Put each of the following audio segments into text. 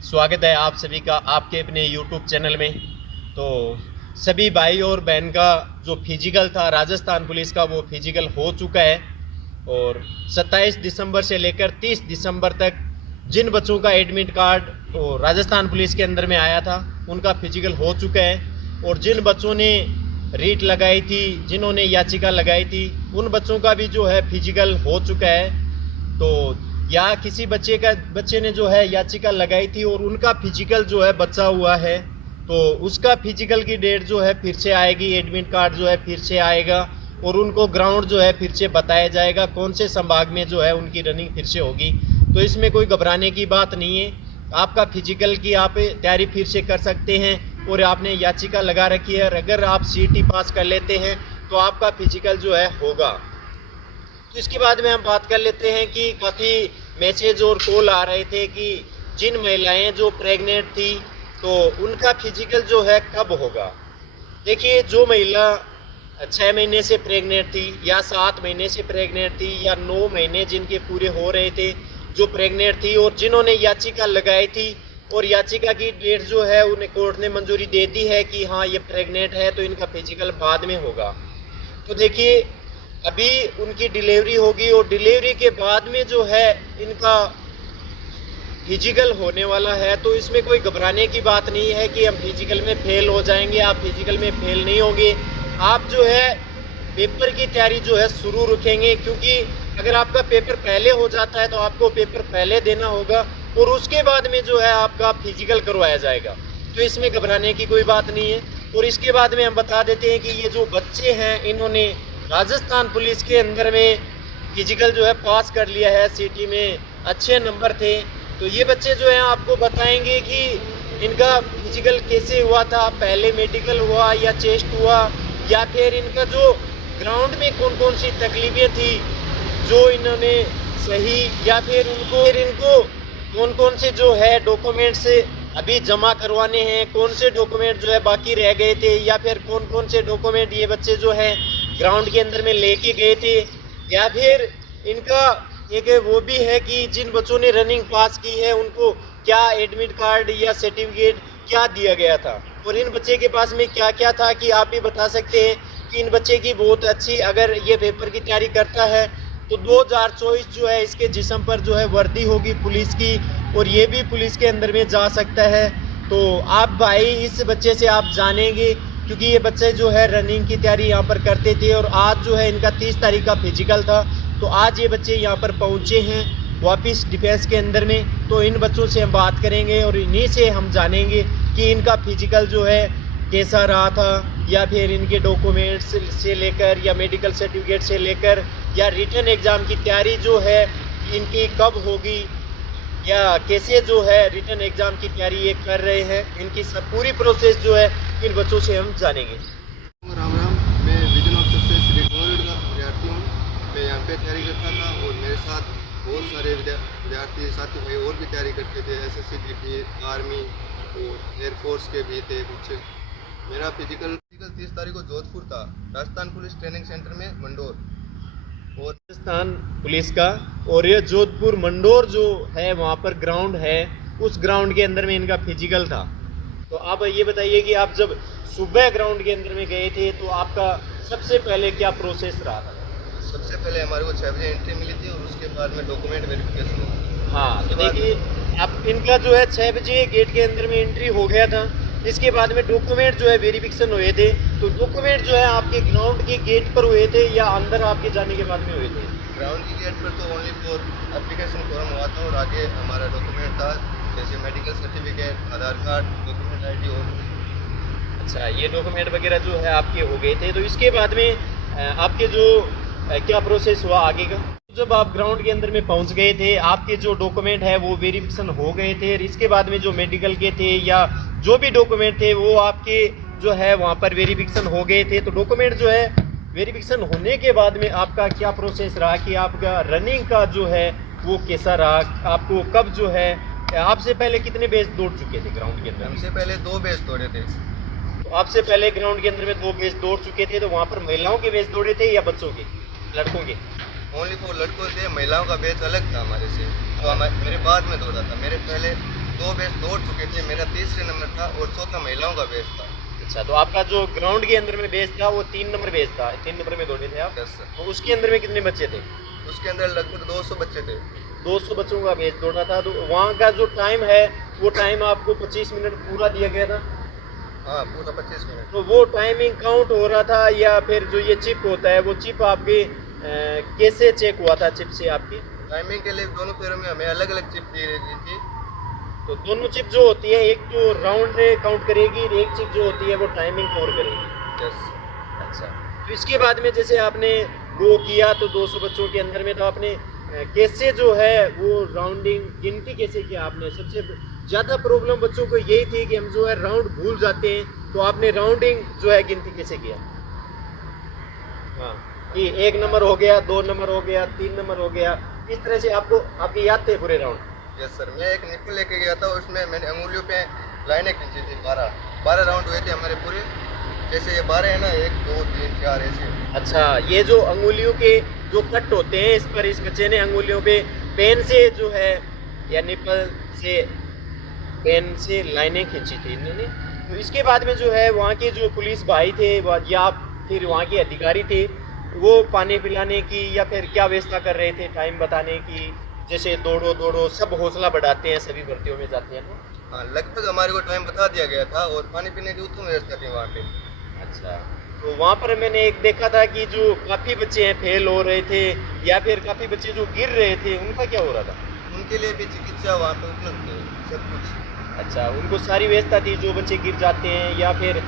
स्वागत है आप सभी का आपके अपने YouTube चैनल में। तो सभी भाई और बहन का जो फिजिकल था राजस्थान पुलिस का वो फिजिकल हो चुका है और 27 दिसंबर से लेकर 30 दिसंबर तक जिन बच्चों का एडमिट कार्ड तो राजस्थान पुलिस के अंदर में आया था उनका फिजिकल हो चुका है और जिन बच्चों ने रीट लगाई थी, जिन्होंने याचिका लगाई थी, उन बच्चों का भी जो है फिजिकल हो चुका है। तो या किसी बच्चे ने जो है याचिका लगाई थी और उनका फिजिकल जो है बचा हुआ है तो उसका फिजिकल की डेट जो है फिर से आएगी, एडमिट कार्ड जो है फिर से आएगा और उनको ग्राउंड जो है फिर से बताया जाएगा कौन से संभाग में जो है उनकी रनिंग फिर से होगी। तो इसमें कोई घबराने की बात नहीं है। आपका फिजिकल की आप तैयारी फिर से कर सकते हैं और आपने याचिका लगा रखी है, अगर आप CET पास कर लेते हैं तो आपका फिजिकल जो है होगा। तो इसके बाद में हम बात कर लेते हैं कि काफ़ी मैसेज और कॉल आ रहे थे कि जिन महिलाएं जो प्रेग्नेंट थी तो उनका फिजिकल जो है कब होगा। देखिए, जो महिला 6 महीने से प्रेग्नेंट थी या 7 महीने से प्रेग्नेंट थी या 9 महीने जिनके पूरे हो रहे थे जो प्रेग्नेंट थी और जिन्होंने याचिका लगाई थी और याचिका की डेट जो है उन्हें कोर्ट ने मंजूरी दे दी है कि हाँ ये प्रेग्नेंट है तो इनका फिजिकल बाद में होगा। तो देखिए, अभी उनकी डिलीवरी होगी और डिलीवरी के बाद में जो है इनका फिजिकल होने वाला है। तो इसमें कोई घबराने की बात नहीं है कि हम फिजिकल में फेल हो जाएंगे। आप फिजिकल में फेल नहीं होंगे। आप जो है पेपर की तैयारी जो है शुरू रखेंगे, क्योंकि अगर आपका पेपर पहले हो जाता है तो आपको पेपर पहले देना होगा और उसके बाद में जो है आपका फिजिकल करवाया जाएगा। तो इसमें घबराने की कोई बात नहीं है। और इसके बाद में हम बता देते हैं कि ये जो बच्चे हैं इन्होंने राजस्थान पुलिस के अंदर में फिजिकल जो है पास कर लिया है, CET में अच्छे नंबर थे। तो ये बच्चे जो हैं आपको बताएंगे कि इनका फिजिकल कैसे हुआ था, पहले मेडिकल हुआ या चेस्ट हुआ या फिर इनका जो ग्राउंड में कौन कौन सी तकलीफें थी जो इन्होंने सही, या फिर इनको कौन कौन से जो है डॉक्यूमेंट्स अभी जमा करवाने हैं, कौन से डॉक्यूमेंट जो है बाकी रह गए थे, या फिर कौन कौन से डॉक्यूमेंट ये बच्चे जो है ग्राउंड के अंदर में लेके गए थे, या फिर इनका एक वो भी है कि जिन बच्चों ने रनिंग पास की है उनको क्या एडमिट कार्ड या सर्टिफिकेट क्या दिया गया था और इन बच्चे के पास में क्या क्या था। कि आप भी बता सकते हैं कि इन बच्चे की बहुत अच्छी, अगर ये पेपर की तैयारी करता है तो 2024 जो है इसके जिस्म पर जो है वर्दी होगी पुलिस की और ये भी पुलिस के अंदर में जा सकता है। तो आप भाई इस बच्चे से आप जानेंगे, क्योंकि ये बच्चे जो है रनिंग की तैयारी यहाँ पर करते थे और आज जो है इनका 30 तारीख का फिजिकल था। तो आज ये बच्चे यहाँ पर पहुँचे हैं वापस डिफेंस के अंदर में। तो इन बच्चों से हम बात करेंगे और इन्हीं से हम जानेंगे कि इनका फिजिकल जो है कैसा रहा था, या फिर इनके डॉक्यूमेंट्स से लेकर या मेडिकल सर्टिफिकेट से लेकर या रिटन एग्ज़ाम की तैयारी जो है इनकी कब होगी, या कैसे जो है रिटन एग्ज़ाम की तैयारी ये कर रहे हैं। इनकी सब पूरी प्रोसेस जो है इन बच्चों से हम जानेंगे। राम राम, मैं विजन ऑफ सक्सेस रिटोर्ड का विद्यार्थी हूँ। मैं यहाँ पे तैयारी करता था और मेरे साथ बहुत सारे विद्यार्थी साथी भाई और भी तैयारी करते थे। SSC की थी, आर्मी और एयरफोर्स के भी थे कुछ। मेरा फिजिकल 30 तारीख को जोधपुर था, राजस्थान पुलिस ट्रेनिंग सेंटर में मंडोर। और राजस्थान पुलिस का और ये जोधपुर मंडोर जो है वहाँ पर ग्राउंड है, उस ग्राउंड के अंदर में इनका फिजिकल था। तो आप ये बताइए कि आप जब सुबह ग्राउंड के अंदर में गए थे तो आपका सबसे पहले क्या प्रोसेस रहा था? सबसे पहले हमारे को 6 बजे एंट्री मिली थी और उसके बाद में डॉक्यूमेंट वेरिफिकेशन हुआ। हाँ, तो देखिए अब इनका जो है 6 बजे गेट के अंदर में एंट्री हो गया था। इसके बाद में डॉक्यूमेंट जो है वेरिफिकेशन हुए थे। तो डॉक्यूमेंट जो है आपके ग्राउंड के गेट पर हुए थे या अंदर आपके जाने के बाद में हुए थे? ग्राउंड की गेट पर तो ओनली फॉर एप्लीकेशन फॉर्म हुआ था और आगे हमारा डॉक्यूमेंट था जैसे मेडिकल सर्टिफिकेट, आधार कार्ड, डॉक्यूमेंट ID और। अच्छा, ये डॉक्यूमेंट वगैरह जो है आपके हो गए थे। तो इसके बाद में आपके जो क्या प्रोसेस हुआ आगे का? जब आप ग्राउंड के अंदर में पहुंच गए थे, आपके जो डॉक्यूमेंट है वो वेरिफिकेशन हो गए थे। इसके बाद में जो मेडिकल के थे या जो भी डॉक्यूमेंट थे वो आपके जो है वहाँ पर वेरिफिकेशन हो गए थे। तो डॉक्यूमेंट जो है वेरिफिकेशन होने के बाद में आपका क्या प्रोसेस रहा कि आपका रनिंग का जो है वो कैसा रहा? आपको कब जो है, आपसे पहले कितने बेस दौड़ चुके थे ग्राउंड के अंदर? हमसे पहले 2 बेस दौड़े थे। तो आपसे पहले ग्राउंड के अंदर में 2 बेस दौड़ चुके थे। तो वहाँ पर महिलाओं के बेस दौड़े थे या बच्चों के, लड़कों के? ओनली फॉर लड़कों थे, महिलाओं का बैच अलग था हमारे से। तो मेरे बाद में दौड़ा था, मेरे पहले 2 बेस दौड़ चुके थे, मेरा तीसरे नंबर था और चौथा महिलाओं का बेस था। अच्छा, तो आपका जो ग्राउंड के अंदर में बेस था वो 3 नंबर बेस था, 3 नंबर में दौड़े थे आप। Yes sir. तो उसके अंदर में कितने बच्चे थे? उसके अंदर लगभग 200 बच्चे थे। 200 बच्चों का बेस दौड़ा था। तो वहाँ का जो टाइम है वो टाइम आपको 25 मिनट पूरा दिया गया था। हाँ, पूरा 25 मिनट। तो वो टाइमिंग काउंट हो रहा था या फिर जो ये चिप होता है वो चिप आपके कैसे चेक हुआ था? चिप से आपकी टाइमिंग के लिए दोनों पैरों में हमें अलग अलग चिप दी गई थी। तो दोनों चिप जो होती है, एक तो राउंड काउंट करेगी, एक चिप जो होती है वो टाइमिंग कवर करेगी। यस। अच्छा, तो इसके बाद में जैसे आपने वो किया तो 200 बच्चों के अंदर में, तो आपने कैसे जो है वो राउंडिंग गिनती कैसे किया आपने? सबसे ज़्यादा प्रॉब्लम बच्चों को यही थी कि हम जो है राउंड भूल जाते हैं, तो आपने राउंडिंग जो है गिनती कैसे किया? हाँ, कि 1 नंबर हो गया, 2 नंबर हो गया, 3 नंबर हो गया, इस तरह से आपको आपके याद थे पूरे राउंड? Yes sir. मैं एक निपल लेके गया था, उसमें मैंने अंगुलियों पे लाइनें खींची थी। 12 राउंड हुए थे हमारे पूरे। जैसे ये 12 है ना, 1 2 3 4 ऐसे। अच्छा, ये जो अंगुलियों के जो कट होते हैं, इस पर इस बच्चे ने अंगुलियों पे पेन से जो है या निपल से पेन से लाइनें खींची थी इन्होंने। तो इसके बाद में जो है वहाँ के जो पुलिस भाई थे या फिर वहाँ के अधिकारी थे, वो पानी पिलाने की या फिर क्या व्यवस्था कर रहे थे, टाइम बताने की? जैसे दौड़ो दौड़ो सब हौसला बढ़ाते हैं, सभी भर्तियों में जाते हैं तो। हाँ, लगभग हमारे को टाइम बता दिया गया था और पानी पीने की उत्तम व्यवस्था थी वहाँ पे। अच्छा, तो वहाँ पर मैंने एक देखा था कि जो काफ़ी बच्चे हैं फेल हो रहे थे या फिर काफ़ी बच्चे जो गिर रहे थे, उनका क्या हो रहा था? उनके लिए भी चिकित्सा वहाँ पे उपलब्ध है, सब कुछ। अच्छा, उनको सारी व्यवस्था थी? जो बच्चे गिर जाते हैं या फिर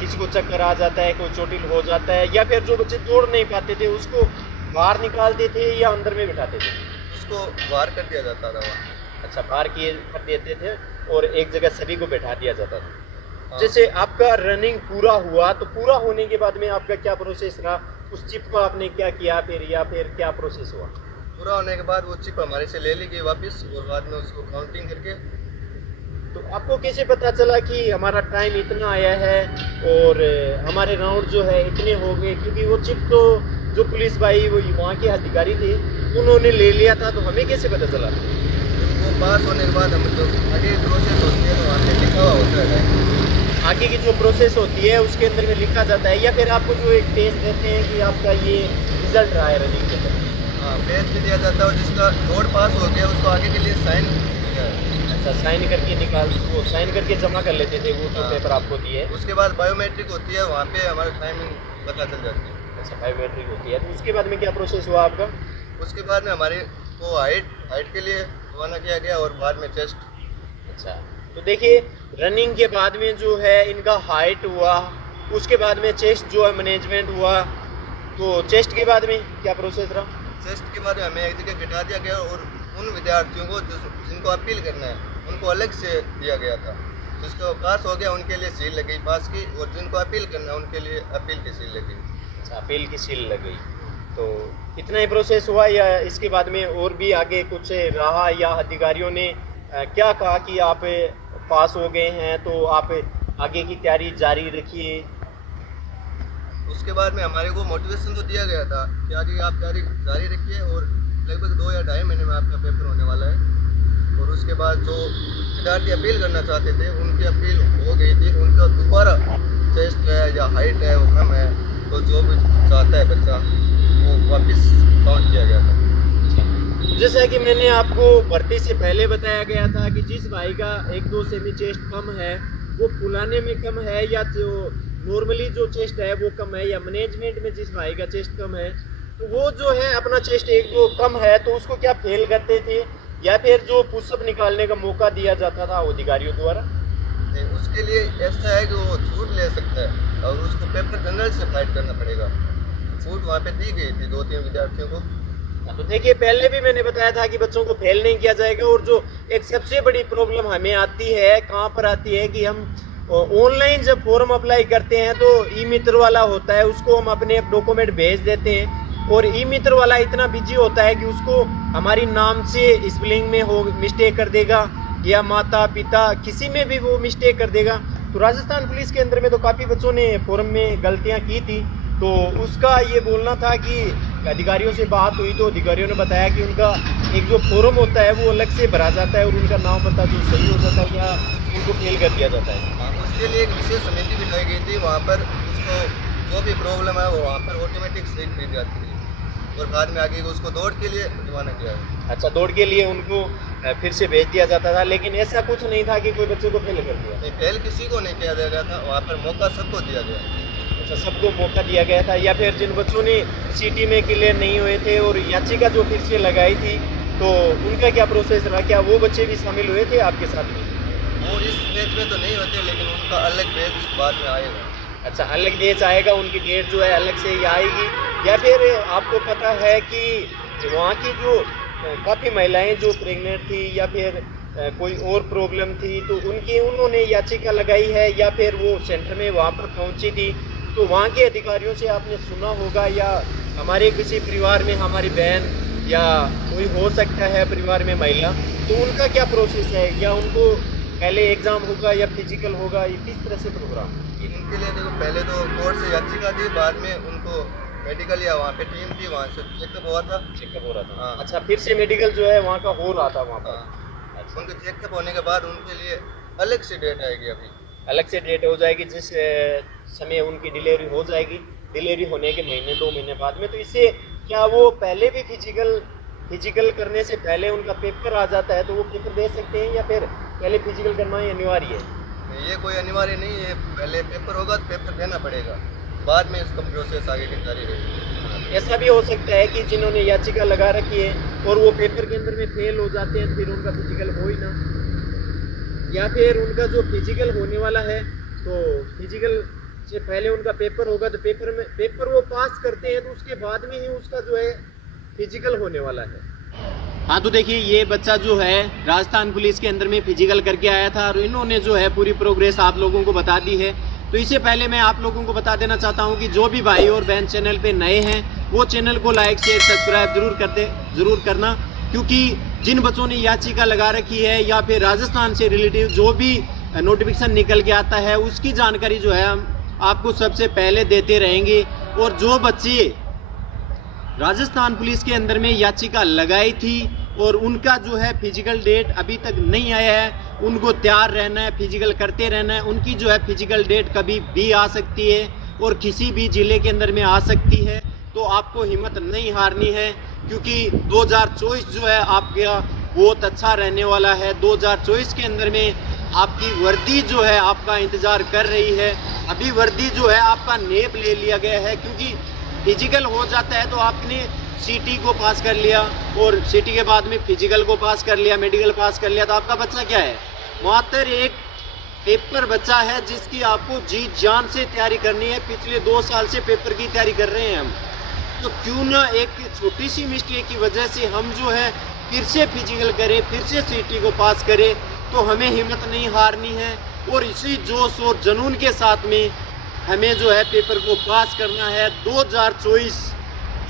किसी को चक्कर आ जाता है, कोई चोटिल हो जाता है, या फिर जो बच्चे दौड़ नहीं पाते थे उसको बाहर निकालते थे या अंदर में बिठाते थे? उसको बाहर कर दिया जाता था वहाँ। अच्छा, बाहर किए कर देते थे और एक जगह सभी को बैठा दिया जाता था। हाँ। जैसे आपका रनिंग पूरा हुआ तो पूरा होने के बाद में आपका क्या प्रोसेस रहा? उस चिप को आपने क्या किया फिर, या फिर क्या प्रोसेस हुआ? पूरा होने के बाद वो चिप हमारे से ले ली गई वापस और बाद में उसको काउंटिंग करके। तो आपको कैसे पता चला कि हमारा टाइम इतना आया है और हमारे राउंड जो है इतने हो गए? क्योंकि वो चिप तो जो पुलिस भाई वो वहाँ के अधिकारी थे उन्होंने ले लिया था, तो हमें कैसे पता चला? वो पास होने के बाद हम जो आगे प्रोसेस होती है तो वहाँ पे लिखा हुआ होता है। आगे की जो प्रोसेस होती है उसके अंदर में लिखा जाता है, या फिर आपको जो एक टेस्ट देते हैं कि आपका ये रिजल्ट रहा है रनिंग के अंदर? हाँ, पेज भी दिया जाता है और जिसका रोड पास हो गया उसको आगे के लिए साइन किया है। अच्छा, साइन करके वो साइन करके जमा कर लेते थे वो जो हाँ। पेपर आपको दिए? उसके बाद बायोमेट्रिक होती है, वहाँ पे हमारा टाइमिंग पता चल जाती है। अच्छा, बायोमेट्रिक होती है। तो उसके बाद में क्या प्रोसेस हुआ आपका? उसके बाद में हमारे को हाइट के लिए रवाना किया गया और बाद में चेस्ट। अच्छा, तो देखिए रनिंग के बाद में जो है इनका हाइट हुआ, उसके बाद में चेस्ट जो है मैनेजमेंट हुआ। तो चेस्ट के बाद में क्या प्रोसेस रहा? चेस्ट के बाद में हमें एक जगह बिठा दिया गया और उन विद्यार्थियों को जिनको अपील करना है उनको अलग से दिया गया था। जिसको पास हो गया उनके लिए सील लगी पास की, और जिनको अपील करना है उनके लिए अपील की सील लगी। अच्छा, अपील की सील लग गई। तो इतना ही प्रोसेस हुआ या इसके बाद में और भी आगे कुछ रहा, या अधिकारियों ने क्या कहा कि आप पास हो गए हैं तो आप आगे की तैयारी जारी रखिए? उसके बाद में हमारे को मोटिवेशन तो दिया गया था कि आगे आप तैयारी जारी रखिए और लगभग 2 या 2.5 महीने में आपका पेपर होने वाला है। और उसके बाद जो विद्यार्थी अपील करना चाहते थे उनकी अपील हो गई थी, उनका दोबारा चेस्ट है या हाइट है वो कम है तो जो भी चाहता है बच्चा वो वापस काउंट किया गया था। जैसा कि मैंने आपको भर्ती से पहले बताया गया था कि जिस भाई का 1-2 सेमी चेस्ट कम है वो फुलाने में कम है, या जो नॉर्मली जो चेस्ट है वो कम है, या मैनेजमेंट में जिस भाई का चेस्ट कम है तो वो जो है अपना चेस्ट 1-2 कम है तो उसको क्या फेल करते थे, या फिर जो पुशअप निकालने का मौका दिया जाता था अधिकारियों द्वारा? नहीं, उसके लिए ऐसा है कि वो छूट ले सकता है और उसको पेपर जनरल से फाइट करना पड़ेगा। छूट वहाँ पे दी गई थी 2-3 विद्यार्थियों को। तो देखिए पहले भी मैंने बताया था कि बच्चों को फेल नहीं किया जाएगा। और जो एक सबसे बड़ी प्रॉब्लम हमें आती है कहाँ पर आती है कि हम ऑनलाइन जब फॉर्म अप्लाई करते हैं तो ई मित्र वाला होता है, उसको हम अपने डॉक्यूमेंट भेज देते हैं और ई मित्र वाला इतना बिजी होता है कि उसको हमारी नाम से स्पेलिंग में हो मिस्टेक कर देगा या माता पिता किसी में भी वो मिस्टेक कर देगा। तो राजस्थान पुलिस के अंदर में तो काफ़ी बच्चों ने फॉर्म में गलतियाँ की थी, तो उसका ये बोलना था कि अधिकारियों से बात हुई तो अधिकारियों ने बताया कि उनका एक जो फॉर्म होता है वो अलग से भरा जाता है और उनका नाम पता जो सही हो जाता है या उनको फेल कर दिया जाता है। हाँ, उसके लिए एक विशेष समिति बिठाई गई थी। वहाँ पर उसको जो भी प्रॉब्लम है वो वहाँ पर ऑटोमेटिक सही की जाती है और बाद में आगे उसको दौड़ के लिए भिजवाना गया है। अच्छा, दौड़ के लिए उनको फिर से भेज दिया जाता था, लेकिन ऐसा कुछ नहीं था कि कोई बच्चे को फेल कर दिया। नहीं, फेल किसी को नहीं किया गया था, वहाँ पर मौका सबको दिया गया। अच्छा, सबको मौका दिया गया था। या फिर जिन बच्चों ने सिटी में क्लियर नहीं हुए थे और याचिका जो फिर से लगाई थी तो उनका क्या प्रोसेस रहा, क्या वो बच्चे भी शामिल हुए थे आपके साथ में? वो इस बैच में तो नहीं होते, लेकिन उनका अलग बैच बाद में आएगा। अच्छा, अलग बैच आएगा, उनकी डेट जो है अलग से ही आएगी। या फिर आपको पता है कि वहाँ की जो काफ़ी महिलाएं जो प्रेग्नेंट थी या फिर कोई और प्रॉब्लम थी तो उन्होंने याचिका लगाई है या फिर वो सेंटर में वहाँ पर पहुँची थी तो वहाँ के अधिकारियों से आपने सुना होगा या हमारे किसी परिवार में हमारी बहन या कोई हो सकता है परिवार में महिला, तो उनका क्या प्रोसेस है, या उनको पहले एग्ज़ाम होगा या फिजिकल होगा, ये किस तरह से प्रोग्राम? इनके लिए देखो, पहले तो कोर्ट से याचिका दी, बाद में उनको मेडिकल या वहाँ पे टीम थी, वहाँ से चेकअप हुआ था। चेकअप हो रहा था। हाँ। अच्छा, फिर से मेडिकल जो है वहाँ का हो रहा था वहाँ पर। हाँ। अच्छा, उनके चेकअप होने के बाद उनके लिए अलग से डेट आएगी। अभी अलग से डेट हो जाएगी जिस समय उनकी डिलीवरी हो जाएगी, डिलीवरी होने के महीने 2 महीने बाद में। तो इससे क्या वो पहले भी फिजिकल करने से पहले उनका पेपर आ जाता है तो वो पेपर दे सकते हैं या फिर पहले फिजिकल करना ही अनिवार्य है? ये कोई अनिवार्य नहीं है, पहले पेपर होगा तो पेपर देना पड़ेगा, बाद में इसका प्रोसेस आगे की जारी रहेगी। ऐसा भी हो सकता है कि जिन्होंने याचिका लगा रखी है और वो पेपर के अंदर में फेल हो जाते हैं फिर उनका फिजिकल हो ही ना, या फिर उनका जो फिजिकल होने वाला है तो फिजिकल से पहले उनका पेपर होगा तो पेपर वो पास करते हैं तो उसके बाद में ही उसका जो है फिजिकल होने वाला है। हाँ, तो देखिए ये बच्चा जो है राजस्थान पुलिस के अंदर में फिजिकल करके आया था और इन्होंने जो है पूरी प्रोग्रेस आप लोगों को बता दी है। तो इससे पहले मैं आप लोगों को बता देना चाहता हूँ कि जो भी भाई और बहन चैनल पे नए हैं वो चैनल को लाइक शेयर सब्सक्राइब जरूर करना, क्योंकि जिन बच्चों ने याचिका लगा रखी है या फिर राजस्थान से रिलेटिव जो भी नोटिफिकेशन निकल के आता है उसकी जानकारी जो है हम आपको सबसे पहले देते रहेंगे। और जो बच्चे राजस्थान पुलिस के अंदर में याचिका लगाई थी और उनका जो है फिजिकल डेट अभी तक नहीं आया है, उनको तैयार रहना है, फिजिकल करते रहना है। उनकी जो है फिजिकल डेट कभी भी आ सकती है और किसी भी ज़िले के अंदर में आ सकती है। तो आपको हिम्मत नहीं हारनी है, क्योंकि 2024 जो है आपका बहुत अच्छा रहने वाला है। 2024 के अंदर में आपकी वर्दी जो है आपका इंतज़ार कर रही है। अभी वर्दी जो है आपका नेप ले लिया गया है, क्योंकि फिजिकल हो जाता है तो आपने सिटी को पास कर लिया और सिटी के बाद में फिजिकल को पास कर लिया, मेडिकल पास कर लिया, तो आपका बच्चा क्या है, मात्र एक पेपर बच्चा है जिसकी आपको जी जान से तैयारी करनी है। पिछले 2 साल से पेपर की तैयारी कर रहे हैं हम, तो क्यों ना एक छोटी सी मिस्टेक की वजह से हम जो है फिर से फिजिकल करें, फिर से सिटी को पास करें। तो हमें हिम्मत नहीं हारनी है और इसी जोश और जुनून के साथ में हमें जो है पेपर को पास करना है। 2024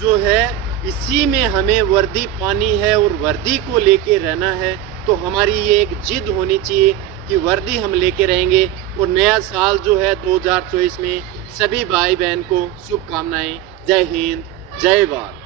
जो है इसी में हमें वर्दी पानी है और वर्दी को लेके रहना है। तो हमारी ये एक जिद होनी चाहिए कि वर्दी हम लेके रहेंगे। और नया साल जो है 2024 में सभी भाई बहन को शुभकामनाएं। जय हिंद, जय भारत।